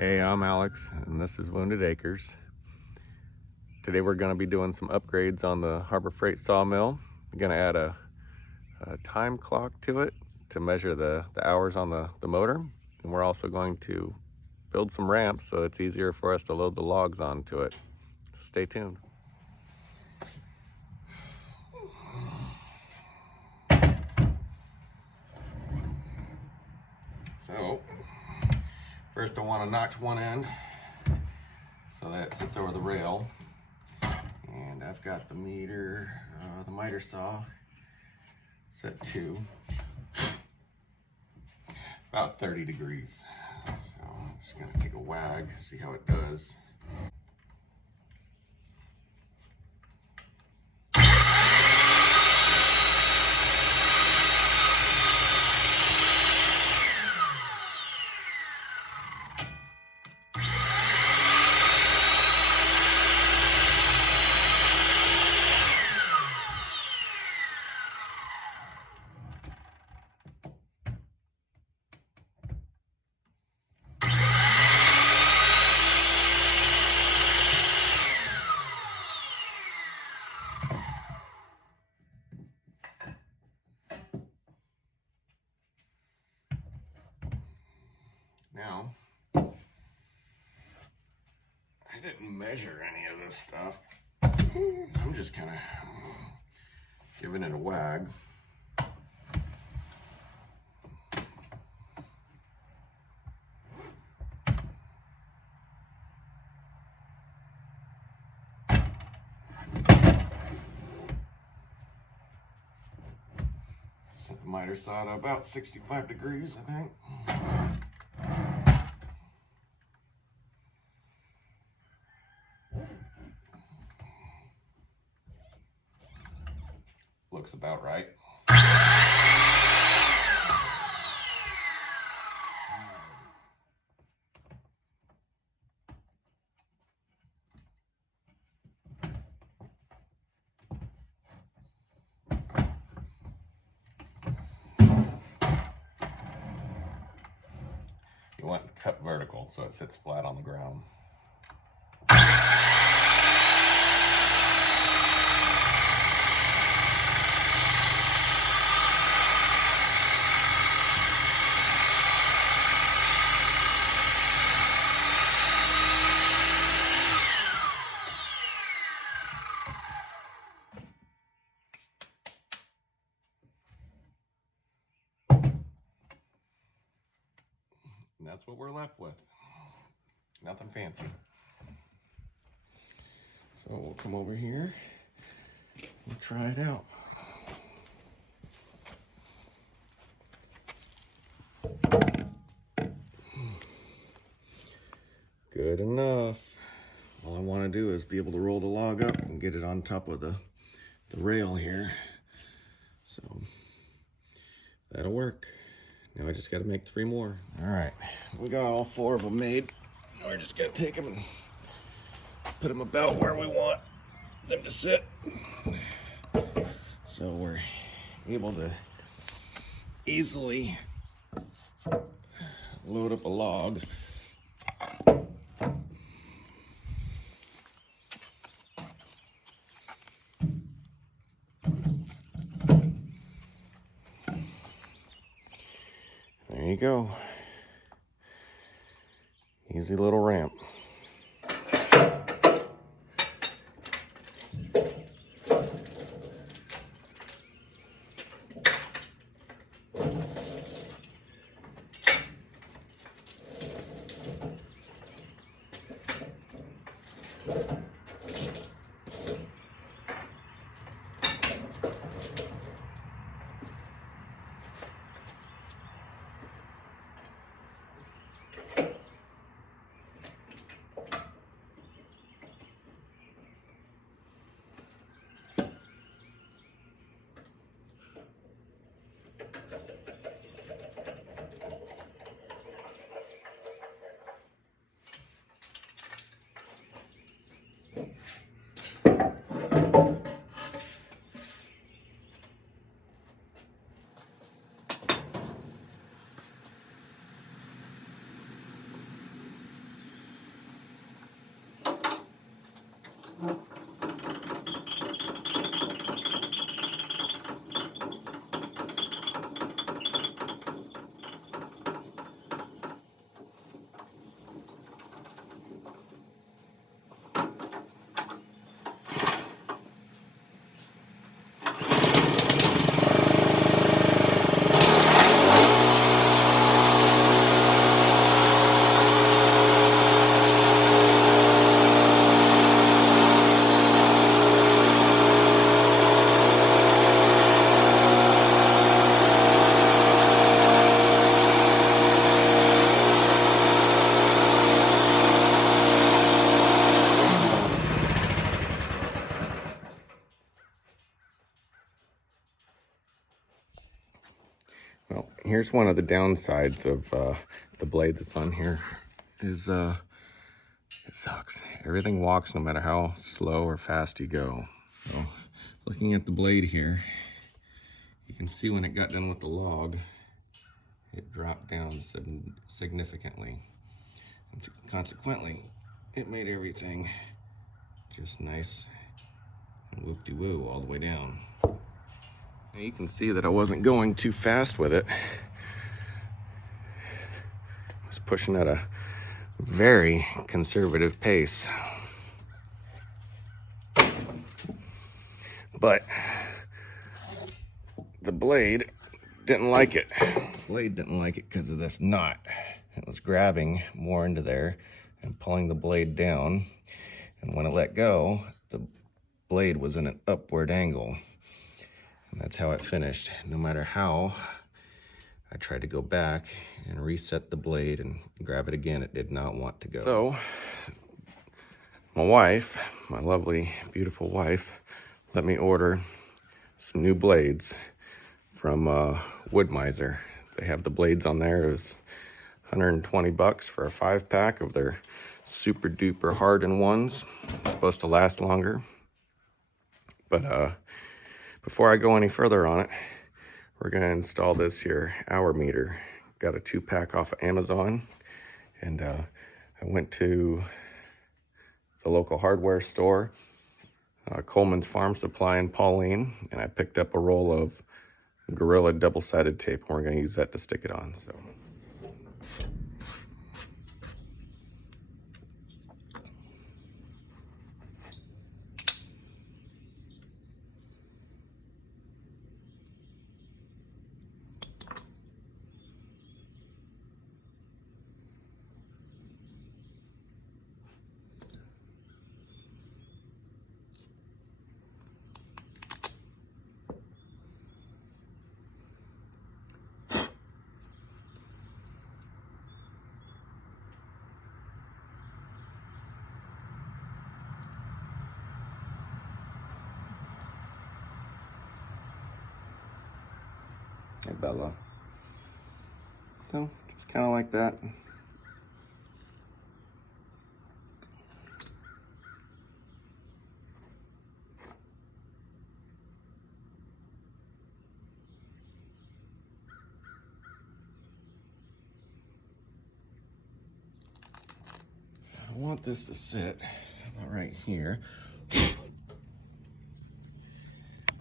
Hey, I'm Alex, and this is Wounded Acres. Today we're going to be doing some upgrades on the Harbor Freight sawmill. I'm going to add a time clock to it to measure the hours on the motor. And we're also going to build some ramps so it's easier for us to load the logs onto it. Stay tuned. So, first I want to notch one end so that it sits over the rail. And I've got the miter saw set to about 30 degrees. So I'm just gonna take a wag, see how it does. Now, I didn't measure any of this stuff. I'm just kind of giving it a wag. Set the miter saw to about 65 degrees, I think. Looks about right. You want it cut vertical so it sits flat on the ground. And that's what we're left with. Nothing fancy. So we'll come over here and try it out. Good enough. All I want to do is be able to roll the log up and get it on top of the rail here. So that'll work. Now I just got to make 3 more. All right, we got all 4 of them made. We're just gonna take them and put them about where we want them to sit. So we're able to easily load up a log. There you go. Easy little ramp. Here's one of the downsides of the blade that's on here is it sucks. Everything walks no matter how slow or fast you go. So looking at the blade here, you can see when it got done with the log, it dropped down significantly. And consequently, it made everything just nice and whoop-de-woo all the way down. Now you can see that I wasn't going too fast with it. I was pushing at a very conservative pace. But the blade didn't like it. The blade didn't like it because of this knot. It was grabbing more into there and pulling the blade down. And when it let go, the blade was in an upward angle. And that's how it finished. No matter how I tried to go back and reset the blade and grab it again, it did not want to go. So my wife, my lovely, beautiful wife, let me order some new blades from Wood Miser. They have the blades on there. It was 120 bucks for a 5-pack of their super duper hardened ones. It's supposed to last longer. But before I go any further on it, we're gonna install this here hour meter. Got a 2-pack off of Amazon, and I went to the local hardware store, Coleman's Farm Supply in Pauline, and I picked up a roll of Gorilla double-sided tape, and we're gonna use that to stick it on. So. Hey, Bella. So, just kind of like that. I want this to sit about right here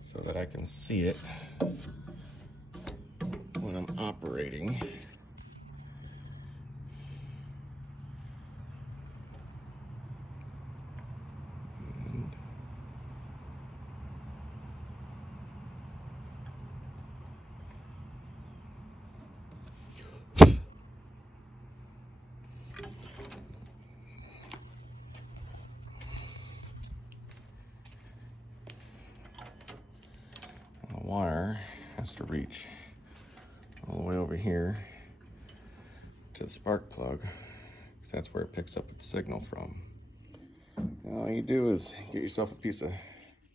so that I can see it when I'm operating. The wire has to reach all the way over here to the spark plug, because that's where it picks up its signal from. And all you do is get yourself a piece of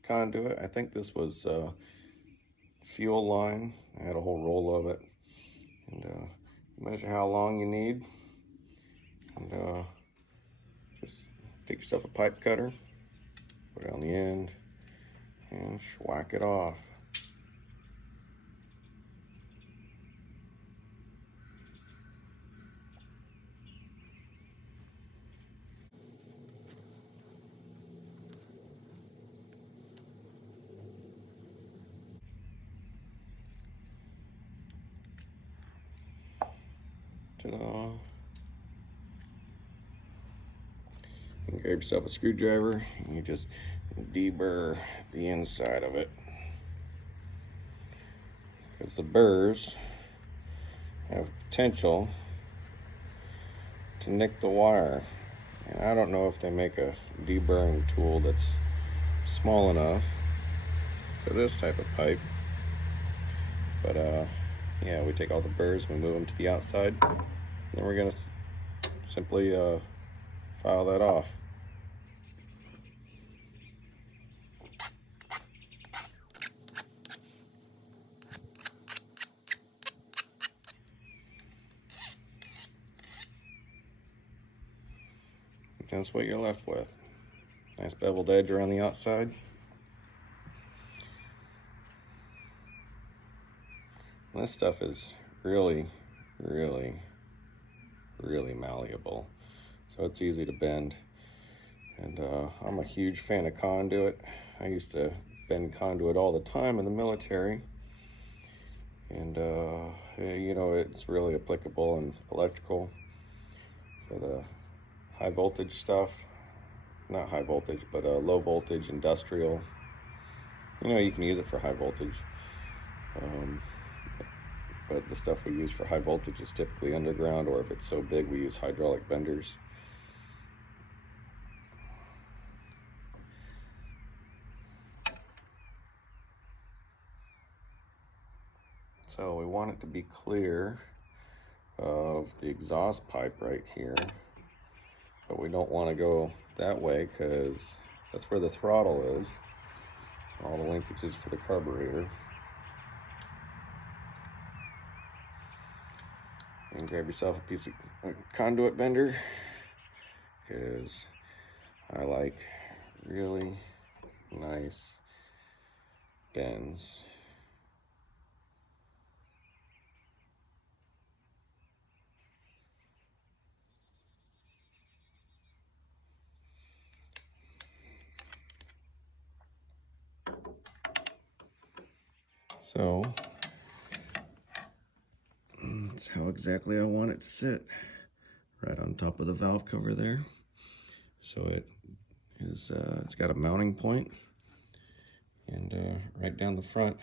conduit. I think this was fuel line. I had a whole roll of it. And measure how long you need. And just take yourself a pipe cutter, put it on the end, and whack it off. Ta-da. You can grab yourself a screwdriver and you just deburr the inside of it, because the burrs have potential to nick the wire. And I don't know if they make a deburring tool that's small enough for this type of pipe, but yeah, we take all the burrs, we move them to the outside, then we're gonna simply file that off. that's what you're left with. Nice beveled edge around the outside. This stuff is really, really, really malleable, so it's easy to bend. And I'm a huge fan of conduit. I used to bend conduit all the time in the military, and you know, it's really applicable in electrical for the high voltage stuff. Not high voltage, but low voltage industrial. You know, you can use it for high voltage, but the stuff we use for high voltage is typically underground, or if it's so big we use hydraulic benders. So we want it to be clear of the exhaust pipe right here, but we don't want to go that way because that's where the throttle is, all the linkages for the carburetor. And grab yourself a piece of conduit bender, because I like really nice bends. So that's how exactly I want it to sit, right on top of the valve cover there. So it is, it's got a mounting point, and right down the front,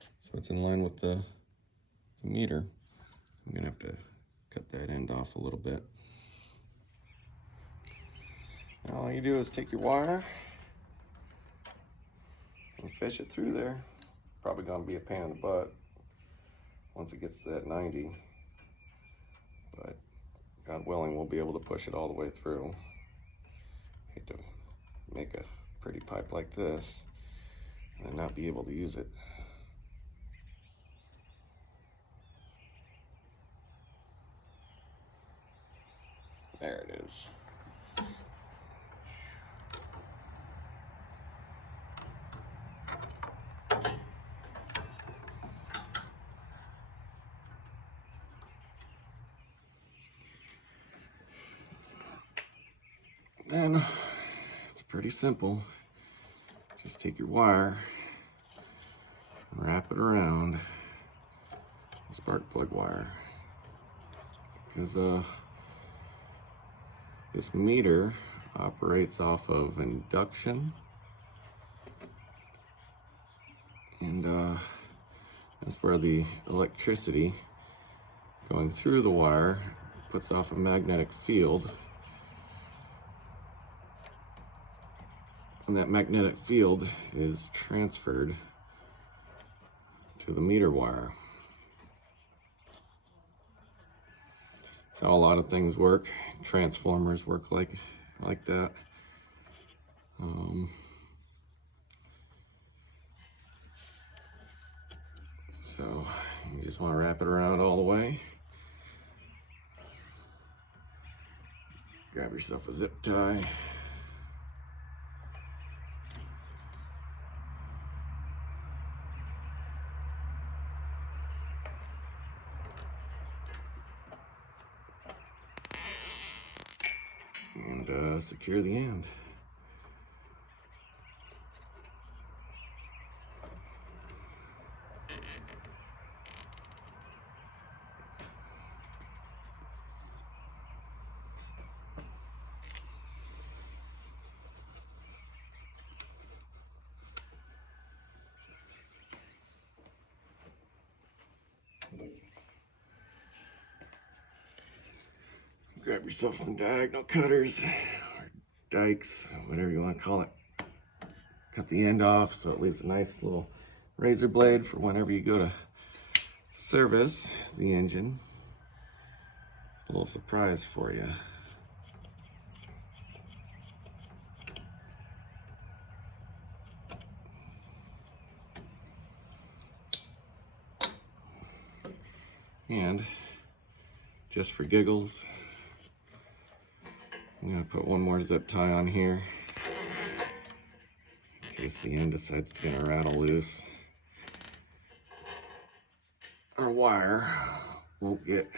so it's in line with the meter. I'm gonna have to cut that end off a little bit. Now all you do is take your wire and fish it through there. Probably gonna be a pain in the butt once it gets to that 90, but God willing, we'll be able to push it all the way through. Hate to make a pretty pipe like this and not be able to use it. There it is. Then it's pretty simple. Just take your wire and wrap it around the spark plug wire, because this meter operates off of induction, and that's where the electricity going through the wire puts off a magnetic field, and that magnetic field is transferred to the meter wire. So a lot of things work. Transformers work like that. So you just want to wrap it around all the way. Grab yourself a zip tie. And secure the end. Grab yourself some diagonal cutters, or dikes, whatever you want to call it. Cut the end off so it leaves a nice little razor blade for whenever you go to service the engine. A little surprise for you. And just for giggles, I'm gonna put one more zip tie on here in case the end decides it's gonna rattle loose. Our wire won't get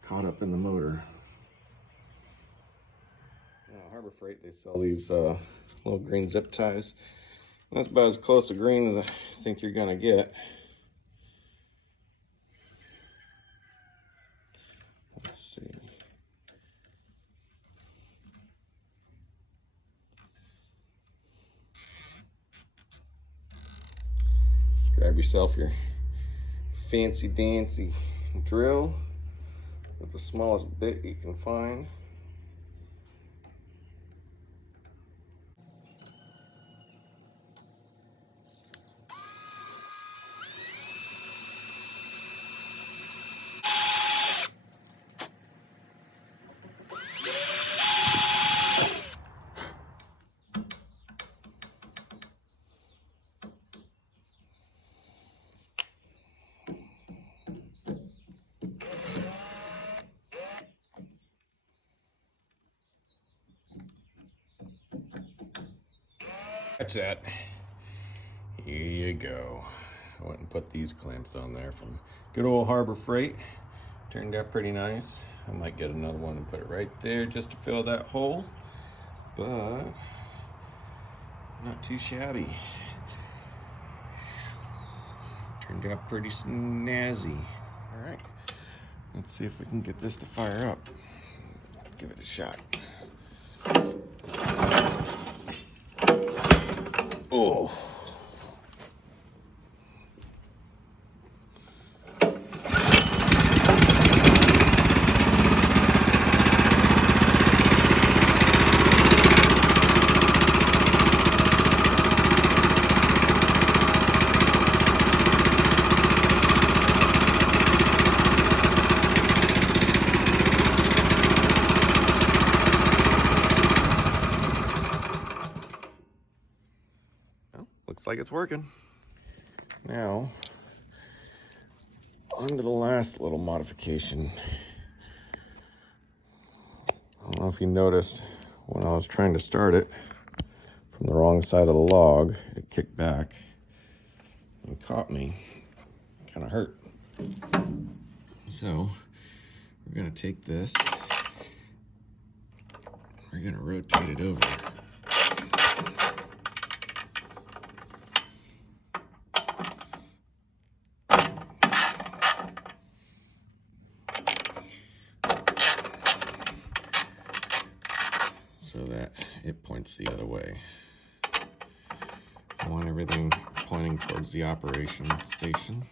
caught up in the motor. Harbor Freight, they sell these little green zip ties. That's about as close to green as I think you're gonna get. Let's see. Grab yourself your fancy dancy drill with the smallest bit you can find. Catch that. Here you go. I went and put these clamps on there from good old Harbor Freight. Turned out pretty nice. I might get another one and put it right there just to fill that hole, but not too shabby. Turned out pretty snazzy. All right, let's see if we can get this to fire up. Give it a shot. Oh. Looks like it's working. Now, on to the last little modification. I don't know if you noticed when I was trying to start it from the wrong side of the log, it kicked back and caught me. Kind of hurt. So, we're gonna take this, we're gonna rotate it over. So that it points the other way. I want everything pointing towards the operation station.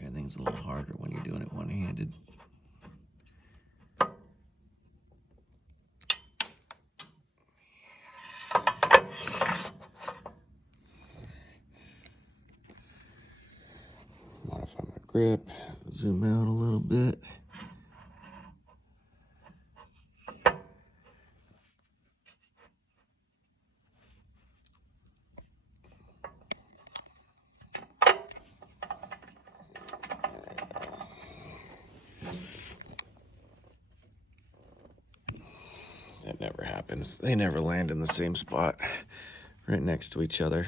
Everything's a little harder when you're doing it one-handed. Modify my grip, zoom out a little bit. That never happens. They never land in the same spot, right next to each other.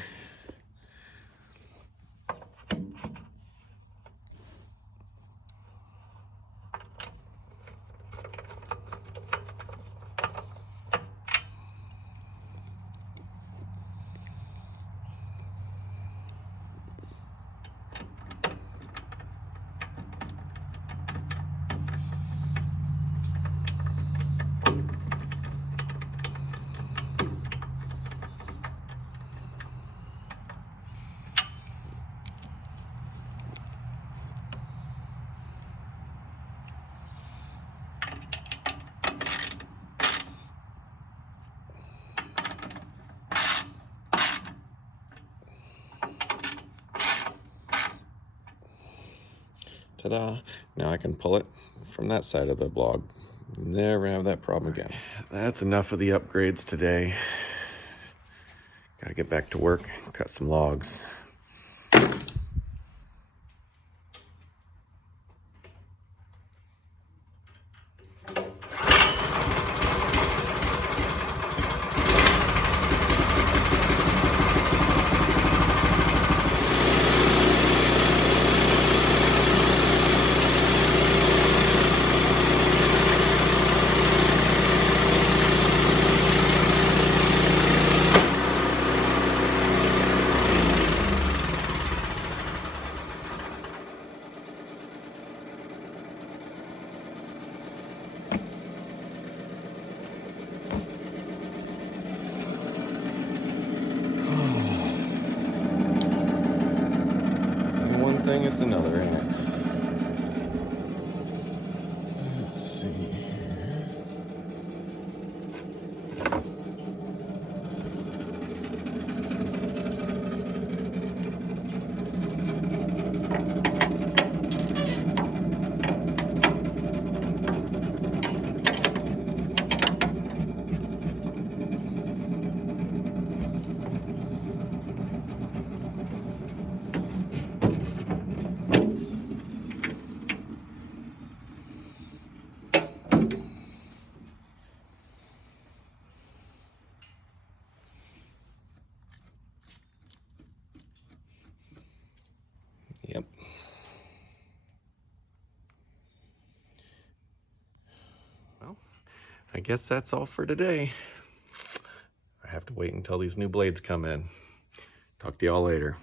Ta-da! Now I can pull it from that side of the log. Never have that problem again. That's enough of the upgrades today. Gotta get back to work, cut some logs. One thing, it's another, isn't it? Let's see here. Yep. Well, I guess that's all for today. I have to wait until these new blades come in. Talk to y'all later.